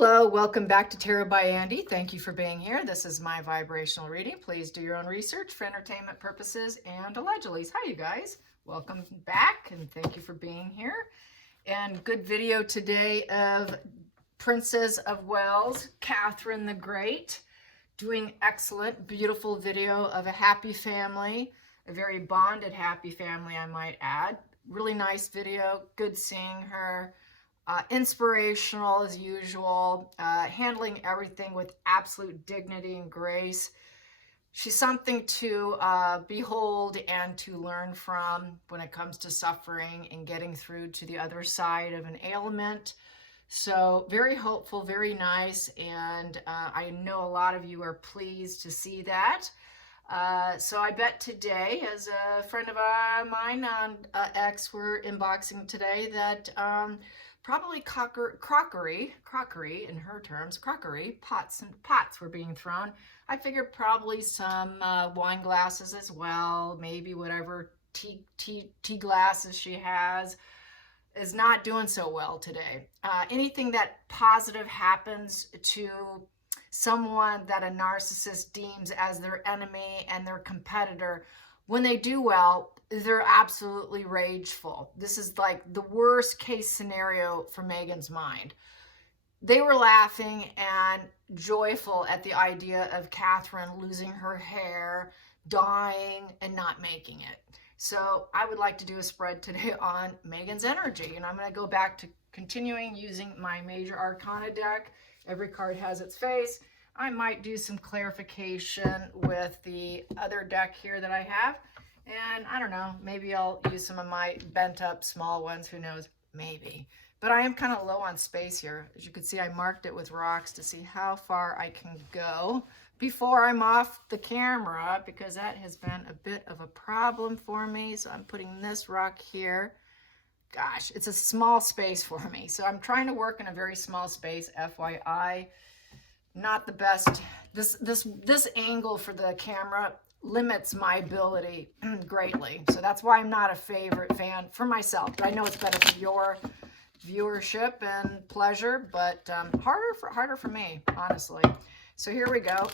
Hello, welcome back to Tarot by Andy. Thank you for being here. This is my vibrational reading. Please do your own research for entertainment purposes and allegedly. Hi, you guys. Welcome back and thank you for being here. And good video today of Princess of Wales, Catherine the Great, doing excellent, beautiful video of a happy family, a very bonded happy family, I might add. Really nice video, good seeing her. Inspirational as usual, handling everything with absolute dignity and grace. She's something to behold and to learn from when it comes to suffering and getting through to the other side of an ailment. So very hopeful, very nice, and I know a lot of you are pleased to see that. So I bet today, as a friend of mine on X, we're inboxing today that probably crockery in her terms, pots were being thrown. I figured probably some wine glasses as well, maybe whatever tea glasses she has is not doing so well today. Anything that positive happens to someone that a narcissist deems as their enemy and their competitor, when they do well, they're absolutely rageful. This is like the worst case scenario for Meghan's mind. They were laughing and joyful at the idea of Catherine losing her hair, dying, and not making it. So I would like to do a spread today on Meghan's energy. And I'm going to go back to continuing using my Major Arcana deck. Every card has its face. I might do some clarification with the other deck here that I have. And I don't know, maybe I'll use some of my bent up small ones, who knows, maybe. But I am kind of low on space here. As you can see, I marked it with rocks to see how far I can go before I'm off the camera, because that has been a bit of a problem for me. So I'm putting this rock here. Gosh, it's a small space for me. So I'm trying to work in a very small space, FYI. Not the best. This angle for the camera limits my ability greatly. So that's why I'm not a favorite fan for myself. But I know it's better for your viewership and pleasure, but harder for me, honestly. So here we go.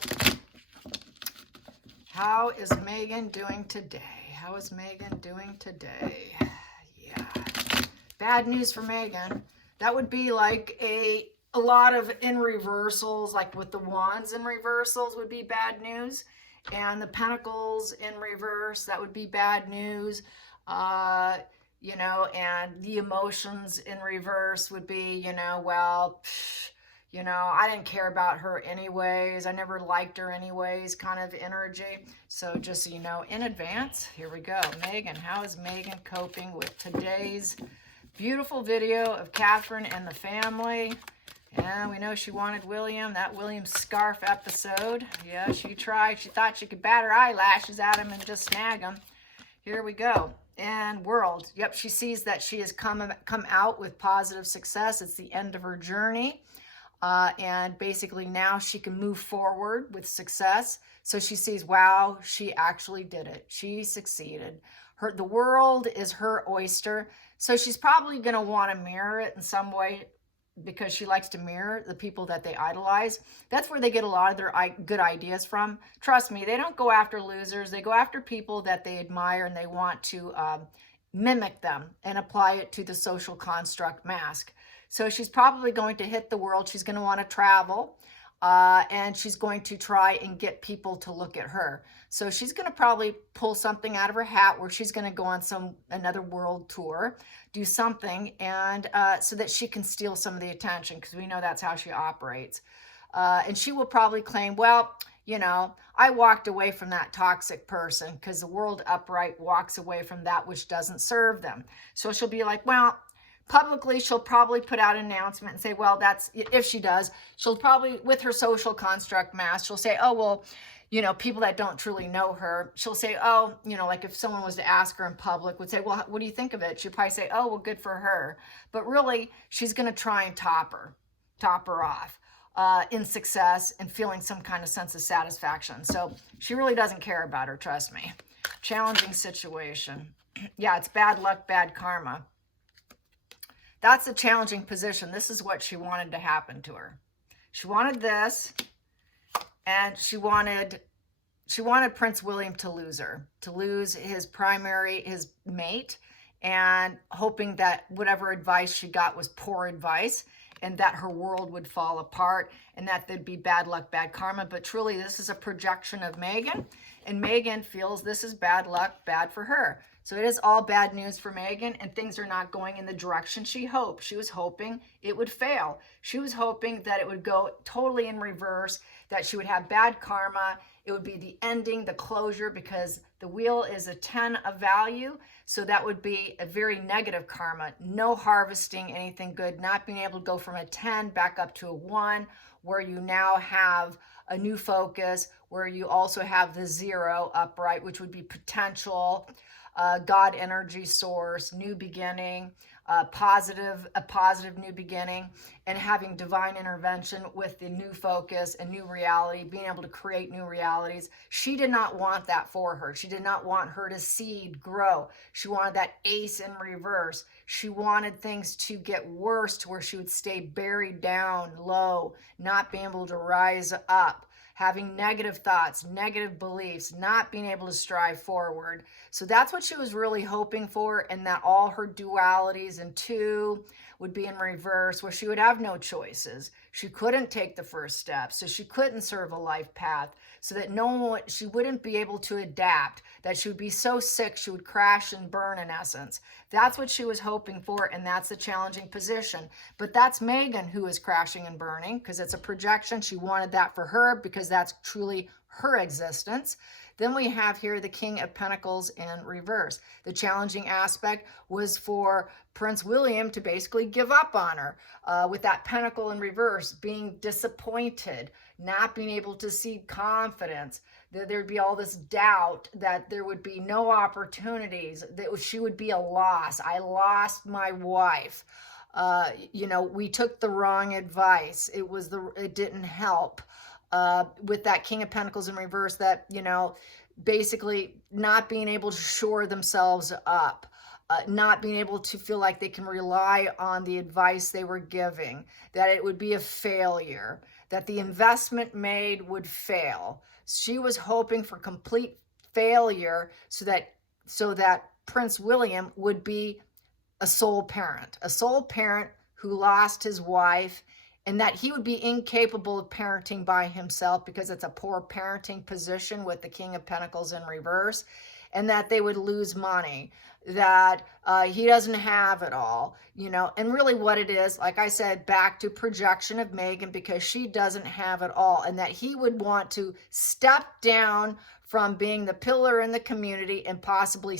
How is Meghan doing today? How is Meghan doing today? Yeah. Bad news for Meghan. That would be like a lot of in reversals, like with the wands in reversals would be bad news. And the pentacles in reverse, that would be bad news. You know, and the emotions in reverse would be, you know, well, you know, I didn't care about her anyways. I never liked her anyways, kind of energy. So just so you know, in advance, here we go. Meghan, how is Meghan coping with today's beautiful video of Catherine and the family? And we know she wanted William, that William scarf episode. Yeah, she tried. She thought she could bat her eyelashes at him and just snag him. Here we go. And world. Yep, she sees that she has come out with positive success. It's the end of her journey. And basically now she can move forward with success. So she sees, wow, she actually did it. She succeeded. The world is her oyster. So she's probably going to want to mirror it in some way, because she likes to mirror the people that they idolize. That's where they get a lot of their good ideas from. Trust me, they don't go after losers. They go after people that they admire and they want to mimic them and apply it to the social construct mask. So she's probably going to hit the world. She's going to want to travel. And she's going to try and get people to look at her. So she's going to probably pull something out of her hat where she's going to go on another world tour, do something, and so that she can steal some of the attention, because we know that's how she operates. And she will probably claim, well, you know, I walked away from that toxic person, because the world upright walks away from that which doesn't serve them. So she'll be like, well, publicly, she'll probably put out an announcement and say, well, that's, if she does, she'll probably, with her social construct mask, she'll say, oh, well, you know, people that don't truly know her, she'll say, oh, you know, like if someone was to ask her in public, would say, well, what do you think of it? She'd probably say, oh, well, good for her. But really, she's going to try and top her off in success and feeling some kind of sense of satisfaction. So she really doesn't care about her, trust me. Challenging situation. Yeah, it's bad luck, bad karma. That's a challenging position. This is what she wanted to happen to her. She wanted this, and she wanted Prince William to lose her, to lose his mate, and hoping that whatever advice she got was poor advice, and that her world would fall apart, and that there'd be bad luck, bad karma. But truly, this is a projection of Meghan, and Meghan feels this is bad luck, bad for her. So it is all bad news for Meghan, and things are not going in the direction she hoped. She was hoping it would fail. She was hoping that it would go totally in reverse, that she would have bad karma. It would be the ending, the closure, because the wheel is a 10 of value. So that would be a very negative karma. No harvesting anything good, not being able to go from a 10 back up to a 1, where you now have a new focus, where you also have the 0 upright, which would be potential, God energy source, new beginning, a positive new beginning, and having divine intervention with the new focus and new reality, being able to create new realities. She did not want that for her. She did not want her to seed, grow. She wanted that ace in reverse. She wanted things to get worse, to where she would stay buried down low, not being able to rise up, having negative thoughts, negative beliefs, not being able to strive forward. So that's what she was really hoping for, and that all her dualities and 2 would be in reverse, where she would have no choices. She couldn't take the first step, so she couldn't serve a life path, so that she wouldn't be able to adapt, that she would be so sick she would crash and burn, in essence. That's what she was hoping for, and that's the challenging position. But that's Meghan who is crashing and burning, because it's a projection. She wanted that for her, because that's truly her existence. Then we have here the King of Pentacles in reverse. The challenging aspect was for Prince William to basically give up on her, with that Pentacle in reverse, being disappointed, not being able to see confidence, that there'd be all this doubt, that there would be no opportunities, that she would be a loss. I lost my wife. We took the wrong advice. It didn't help. With that King of Pentacles in reverse, that, basically not being able to shore themselves up, not being able to feel like they can rely on the advice they were giving, that it would be a failure, that the investment made would fail. She was hoping for complete failure, so that Prince William would be a sole parent who lost his wife, and that he would be incapable of parenting by himself, because it's a poor parenting position with the King of Pentacles in reverse, and that they would lose money, that he doesn't have it all, and really what it is, like I said, back to projection of Meghan, because she doesn't have it all, and that he would want to step down from being the pillar in the community and possibly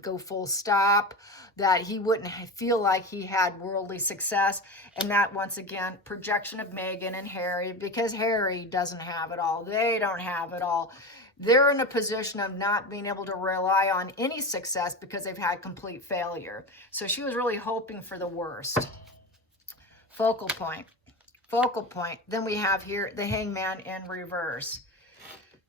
go full stop, that he wouldn't feel like he had worldly success. And that, once again, projection of Meghan and Harry, because Harry doesn't have it all. They don't have it all. They're in a position of not being able to rely on any success, because they've had complete failure. So she was really hoping for the worst. Focal point. Then we have here the Hangman in reverse.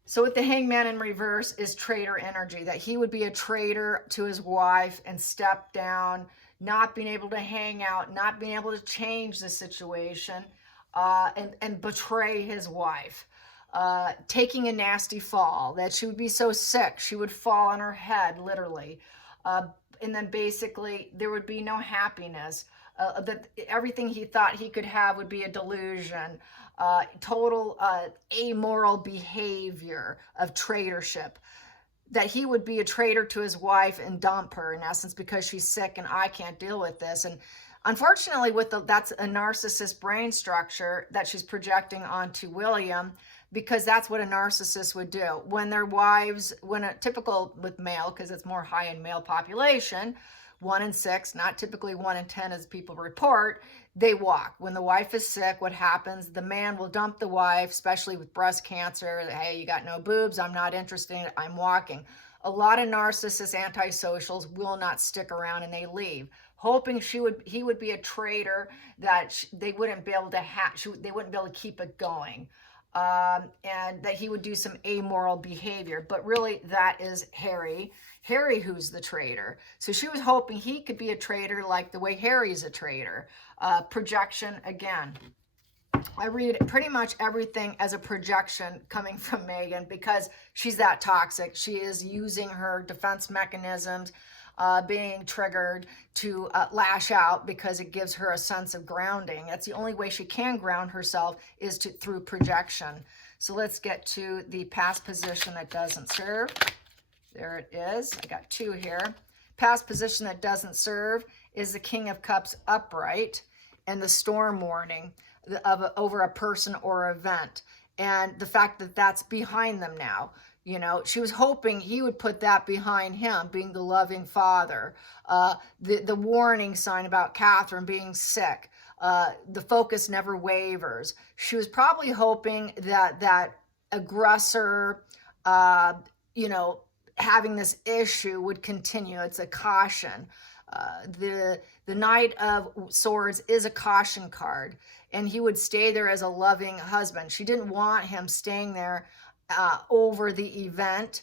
So with the Hangman in reverse is traitor energy, that he would be a traitor to his wife and step down, not being able to hang out, not being able to change the situation, and betray his wife, taking a nasty fall, that she would be so sick, she would fall on her head, literally. And then basically there would be no happiness, that everything he thought he could have would be a delusion. Total amoral behavior of traitorship, that he would be a traitor to his wife and dump her, in essence, because she's sick and I can't deal with this. And unfortunately, that's a narcissist brain structure that she's projecting onto William, because that's what a narcissist would do. When their wives, typical with male, because it's more high in male population, 1 in 6, not typically 1 in 10 as people report, they walk. When the wife is sick, what happens? The man will dump the wife, especially with breast cancer. Hey, you got no boobs, I'm not interested, I'm walking. A lot of narcissists, antisocials will not stick around, and they leave, hoping he would be a traitor, that they wouldn't be able to they wouldn't be able to keep it going. And that he would do some amoral behavior. But really, that is Harry who's the traitor. So she was hoping he could be a traitor like the way Harry's a traitor. Projection again. I read pretty much everything as a projection coming from Meghan because she's that toxic. She is using her defense mechanisms, being triggered to lash out because it gives her a sense of grounding. That's the only way she can ground herself is through projection. So let's get to the past position that doesn't serve. There it is. I got 2 here. Past position that doesn't serve is the King of Cups upright and the storm warning over a person or event, and the fact that that's behind them now. You know, she was hoping he would put that behind him, being the loving father. The warning sign about Catherine being sick. The focus never wavers. She was probably hoping that that aggressor, you know, having this issue would continue. It's a caution. The Knight of Swords is a caution card, and he would stay there as a loving husband. She didn't want him staying there over the event.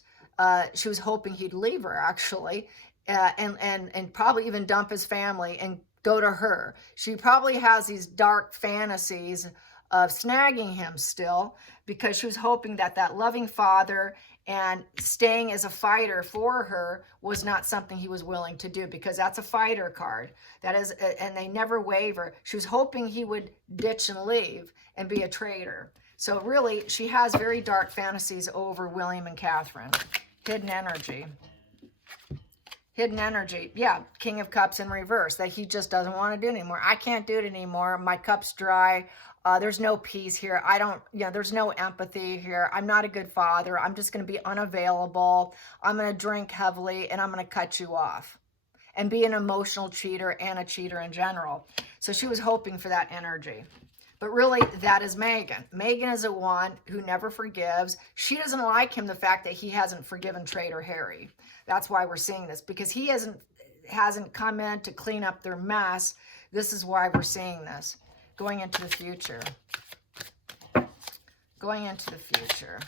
She was hoping he'd leave her, actually, and probably even dump his family and go to her. She probably has these dark fantasies of snagging him still, because she was hoping that that loving father and staying as a fighter for her was not something he was willing to do, because that's a fighter card. That is, and they never waver. She was hoping he would ditch and leave and be a traitor. So really, she has very dark fantasies over William and Catherine. Hidden energy. Hidden energy. Yeah, King of Cups in reverse, that he just doesn't want to do anymore. I can't do it anymore. My cup's dry. There's no peace here. I don't, you know, there's no empathy here. I'm not a good father. I'm just going to be unavailable. I'm going to drink heavily, and I'm going to cut you off and be an emotional cheater and a cheater in general. So she was hoping for that energy. But really, that is Meghan. Meghan is a one who never forgives. She doesn't like him, the fact that he hasn't forgiven Traitor Harry. That's why we're seeing this, because he hasn't come in to clean up their mess. This is why we're seeing this. Going into the future. Going into the future.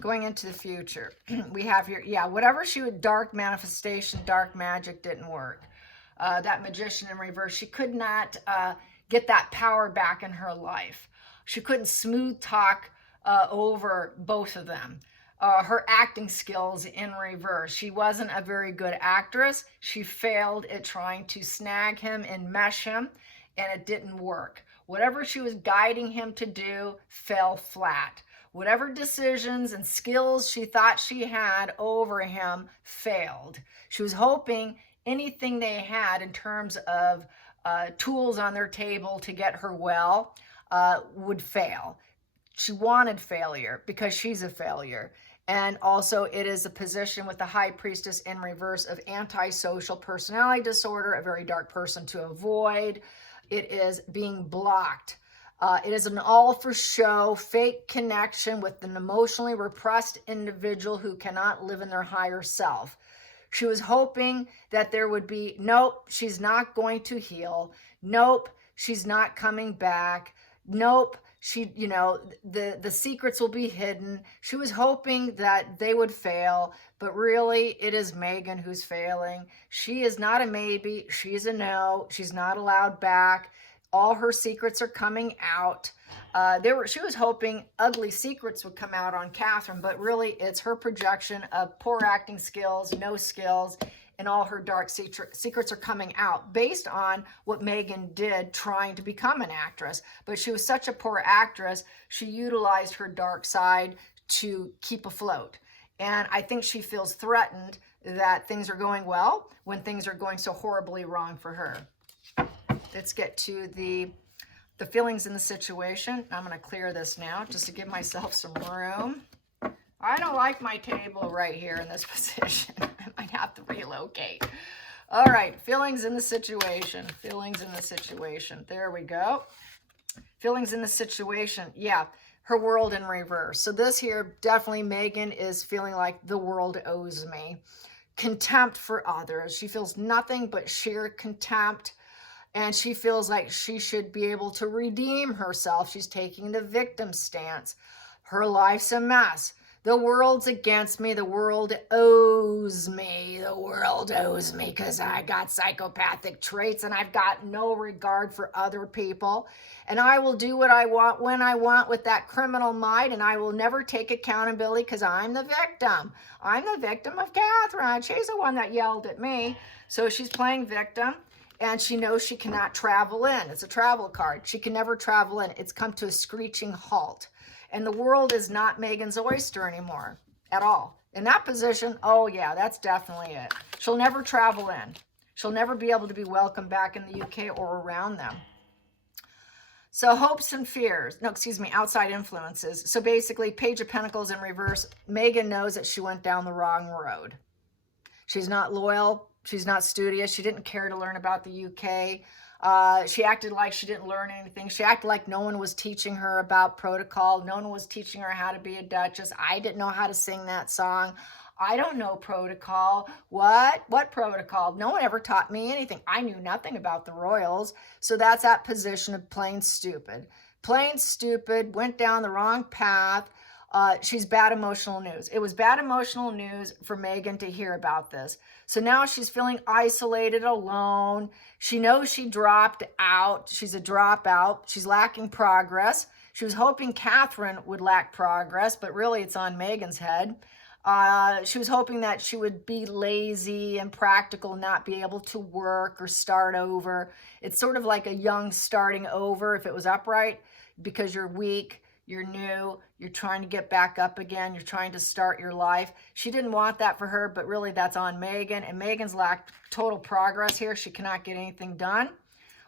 Going into the future. We have here, yeah, whatever she would, dark manifestation, dark magic didn't work. That Magician in reverse, she could not get that power back in her life. She couldn't smooth talk over both of them. Her acting skills in reverse. She wasn't a very good actress. She failed at trying to snag him and mesh him, and it didn't work. Whatever she was guiding him to do fell flat. Whatever decisions and skills she thought she had over him failed. She was hoping anything they had in terms of tools on their table to get her well would fail. She wanted failure because she's a failure. And also, it is a position with the High Priestess in reverse of antisocial personality disorder, a very dark person to avoid. It is being blocked. It is an all for show, fake connection with an emotionally repressed individual who cannot live in their higher self. She was hoping that there would be, nope, she's not going to heal. Nope, she's not coming back. Nope, she, you know, the secrets will be hidden. She was hoping that they would fail, but really it is Meghan who's failing. She is not a maybe. She's a no. She's not allowed back. All her secrets are coming out. She was hoping ugly secrets would come out on Catherine, but really it's her projection of poor acting skills, no skills, and all her dark secrets are coming out based on what Meghan did trying to become an actress. But she was such a poor actress, she utilized her dark side to keep afloat. And I think she feels threatened that things are going well when things are going so horribly wrong for her. Let's get to the feelings in the situation. I'm going to clear this now just to give myself some room. I don't like my table right here in this position. I might have to relocate. All right, feelings in the situation. Feelings in the situation. There we go. Feelings in the situation. Yeah, her world in reverse. So this here, definitely Meghan is feeling like the world owes me. Contempt for others. She feels nothing but sheer contempt. And she feels like she should be able to redeem herself. She's taking the victim stance. Her life's a mess. The world's against me. The world owes me. The world owes me because I got psychopathic traits and I've got no regard for other people. And I will do what I want when I want with that criminal mind, and I will never take accountability because I'm the victim. I'm the victim of Catherine. She's the one that yelled at me. So she's playing victim, and she knows she cannot travel in. It's a travel card. She can never travel in. It's come to a screeching halt. And the world is not Meghan's oyster anymore at all. In that position, oh yeah, that's definitely it. She'll never travel in. She'll never be able to be welcomed back in the UK or around them. So hopes and fears, no, excuse me, outside influences. So basically, Page of Pentacles in reverse. Meghan knows that she went down the wrong road. She's not loyal. She's not studious. She didn't care to learn about the UK. She acted like she didn't learn anything. She acted like no one was teaching her about protocol. No one was teaching her how to be a duchess. I didn't know how to sing that song. I don't know protocol. What protocol? No one ever taught me anything. I knew nothing about the royals. So that's that position of plain stupid. Plain stupid, went down the wrong path. She's bad emotional news. It was bad emotional news for Meghan to hear about this. So now she's feeling isolated, alone. She knows she dropped out. She's a dropout. She's lacking progress. She was hoping Catherine would lack progress, but really it's on Meghan's head. She was hoping that she would be lazy and practical, not be able to work or start over. It's sort of like a young starting over if it was upright, because you're weak. You're new, you're trying to get back up again, you're trying to start your life. She didn't want that for her, but really that's on Meghan, and Meghan's lacked total progress here. She cannot get anything done.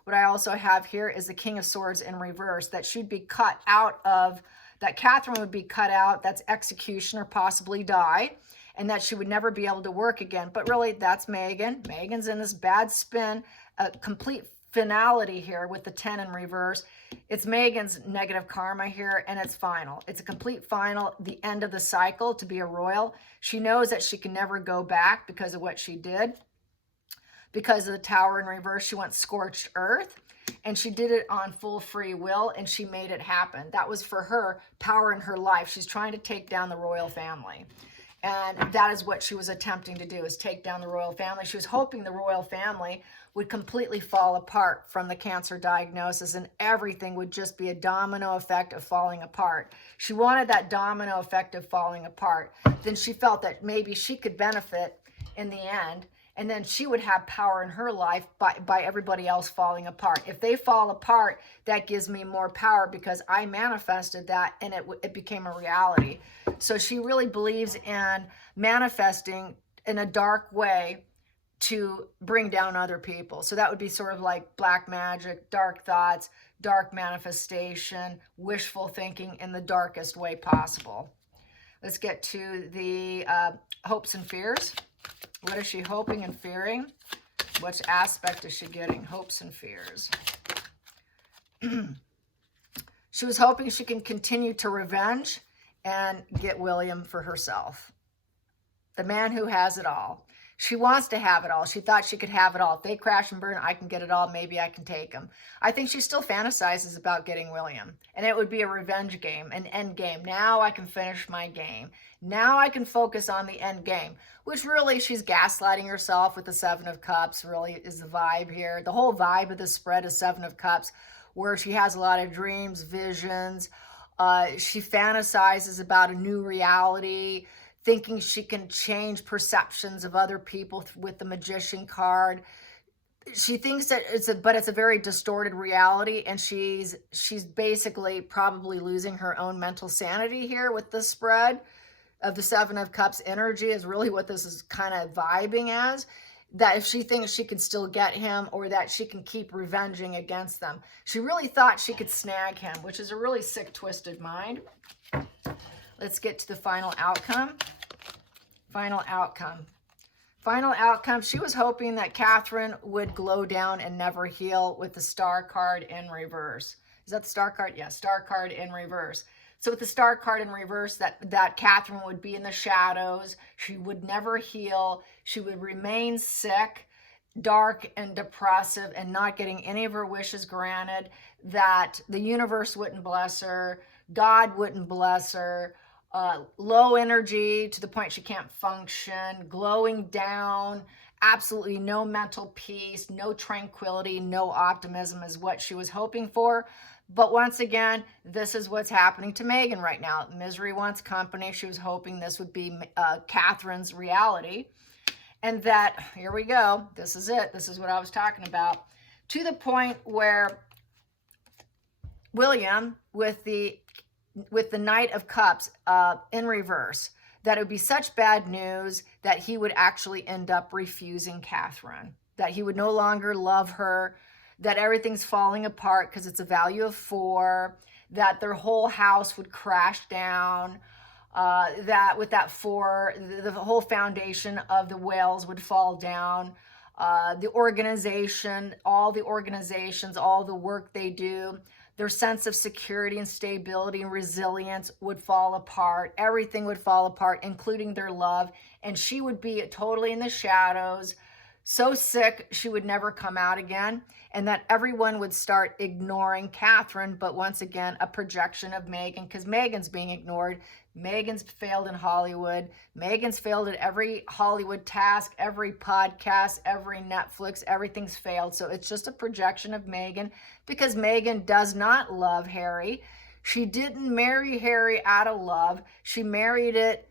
What I also have here is the King of Swords in reverse, that she'd be cut out of, that Catherine would be cut out, that's execution or possibly die, and that she would never be able to work again. But really, that's Meghan. Meghan's in this bad spin, a complete finality here with the 10 in reverse. It's Meghan's negative karma here, and it's final. It's a complete final, the end of the cycle to be a royal. She knows that she can never go back because of what she did. Because of the Tower in reverse, she went scorched earth, and she did it on full free will, and she made it happen. That was for her power in her life. She's trying to take down the royal family. And that is what she was attempting to do, is take down the royal family. She was hoping the royal family would completely fall apart from the cancer diagnosis, and everything would just be a domino effect of falling apart. She wanted that domino effect of falling apart. Then she felt that maybe she could benefit in the end, and then she would have power in her life by everybody else falling apart. If they fall apart, that gives me more power because I manifested that, and it became a reality. So she really believes in manifesting in a dark way to bring down other people. So that would be sort of like black magic, dark thoughts, dark manifestation, wishful thinking in the darkest way possible. Let's get to the hopes and fears. What is she hoping and fearing? Which aspect is she getting? Hopes and fears. She was hoping she can continue to revenge and get William for herself. The man who has it all. She wants to have it all. She thought she could have it all. If they crash and burn, I can get it all. Maybe I can take them. I think she still fantasizes about getting William. And it would be a revenge game, an end game. Now I can finish my game. Now I can focus on the end game, which really she's gaslighting herself with the Seven of Cups, really is the vibe here. The whole vibe of the spread is Seven of Cups, where she has a lot of dreams, visions. She fantasizes about a new reality, thinking she can change perceptions of other people with the Magician card. She thinks that it's a very distorted reality, and she's basically probably losing her own mental sanity here with the spread of the Seven of Cups energy is really what this is kind of vibing as. That if she thinks she can still get him, or that she can keep revenging against them. She really thought she could snag him, which is a really sick, twisted mind. Let's get to the final outcome. Final outcome. Final outcome. She was hoping that Catherine would glow down and never heal with the Star card in reverse. Is that the Star card? Yeah, Star card in reverse. So with the Star card in reverse, that Catherine would be in the shadows. She would never heal. She would remain sick, dark and depressive, and not getting any of her wishes granted. That the universe wouldn't bless her. God wouldn't bless her. low energy to the point she can't function, glowing down, absolutely no mental peace, no tranquility, no optimism is what she was hoping for. But once again, this is what's happening to Meghan right now. Misery wants company. She was hoping this would be Catherine's reality. And that, here we go, this is it. This is what I was talking about. To the point where William, with the Knight of Cups in reverse, that it would be such bad news that he would actually end up refusing Catherine, that he would no longer love her, that everything's falling apart because it's a value of 4, that their whole house would crash down, that with that 4, the whole foundation of the Wales would fall down. The organization, all the organizations, all the work they do, their sense of security and stability and resilience would fall apart. Everything would fall apart, including their love. And she would be totally in the shadows, so sick she would never come out again. And that everyone would start ignoring Catherine. But once again, a projection of Meghan, because Meghan's being ignored. Meghan's failed in Hollywood. Meghan's failed at every Hollywood task, every podcast, every Netflix, everything's failed. So it's just a projection of Meghan, because Meghan does not love Harry. She didn't marry Harry out of love. She married it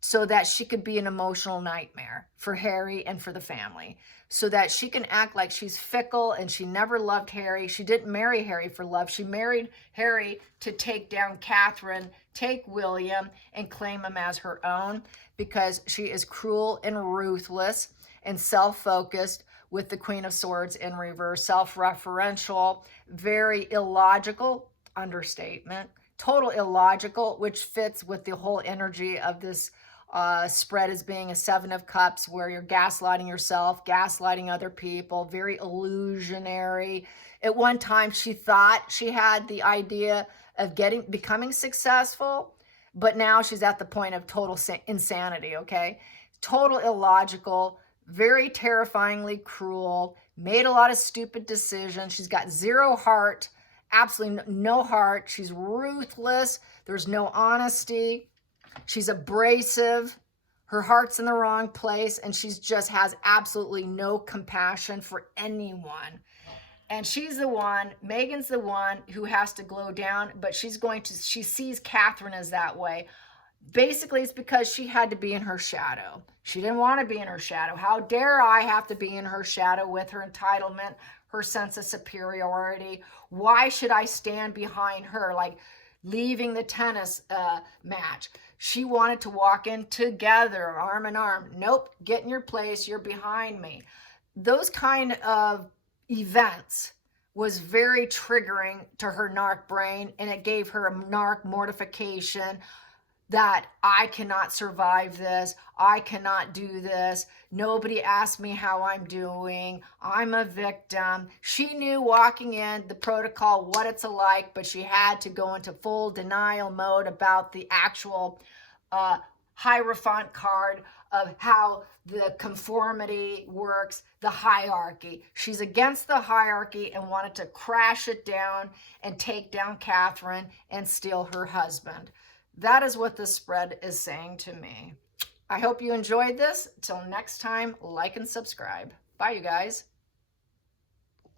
so that she could be an emotional nightmare for Harry and for the family, so that she can act like she's fickle and she never loved Harry. She didn't marry Harry for love. She married Harry to take down Catherine, take William, and claim him as her own, because she is cruel and ruthless and self-focused, with the Queen of Swords in reverse, self-referential, very illogical, understatement, total illogical, which fits with the whole energy of this spread as being a 7 of Cups, where you're gaslighting yourself, gaslighting other people, very illusionary. At one time, she thought she had the idea of becoming successful, but now she's at the point of total insanity, okay? Total illogical, very terrifyingly cruel, made a lot of stupid decisions. She's got 0 heart, absolutely no heart. She's ruthless. There's no honesty. She's abrasive. Her heart's in the wrong place, and she's just has absolutely no compassion for anyone. And she's the one, Meghan's the one who has to glow down, but she sees Catherine as that way. Basically, it's because she had to be in her shadow. She didn't want to be in her shadow. How dare I have to be in her shadow with her entitlement, her sense of superiority? Why should I stand behind her, like leaving the tennis match? She wanted to walk in together, arm in arm. Nope, get in your place. You're behind me. Those kind of events was very triggering to her narc brain, and it gave her a narc mortification that I cannot survive this. I cannot do this. Nobody asked me how I'm doing. I'm a victim. She knew walking in the protocol what it's like, but she had to go into full denial mode about the actual Hierophant card of how the conformity works, the hierarchy. She's against the hierarchy and wanted to crash it down and take down Catherine and steal her husband. That is what this spread is saying to me. I hope you enjoyed this. Till next time, like and subscribe. Bye, you guys.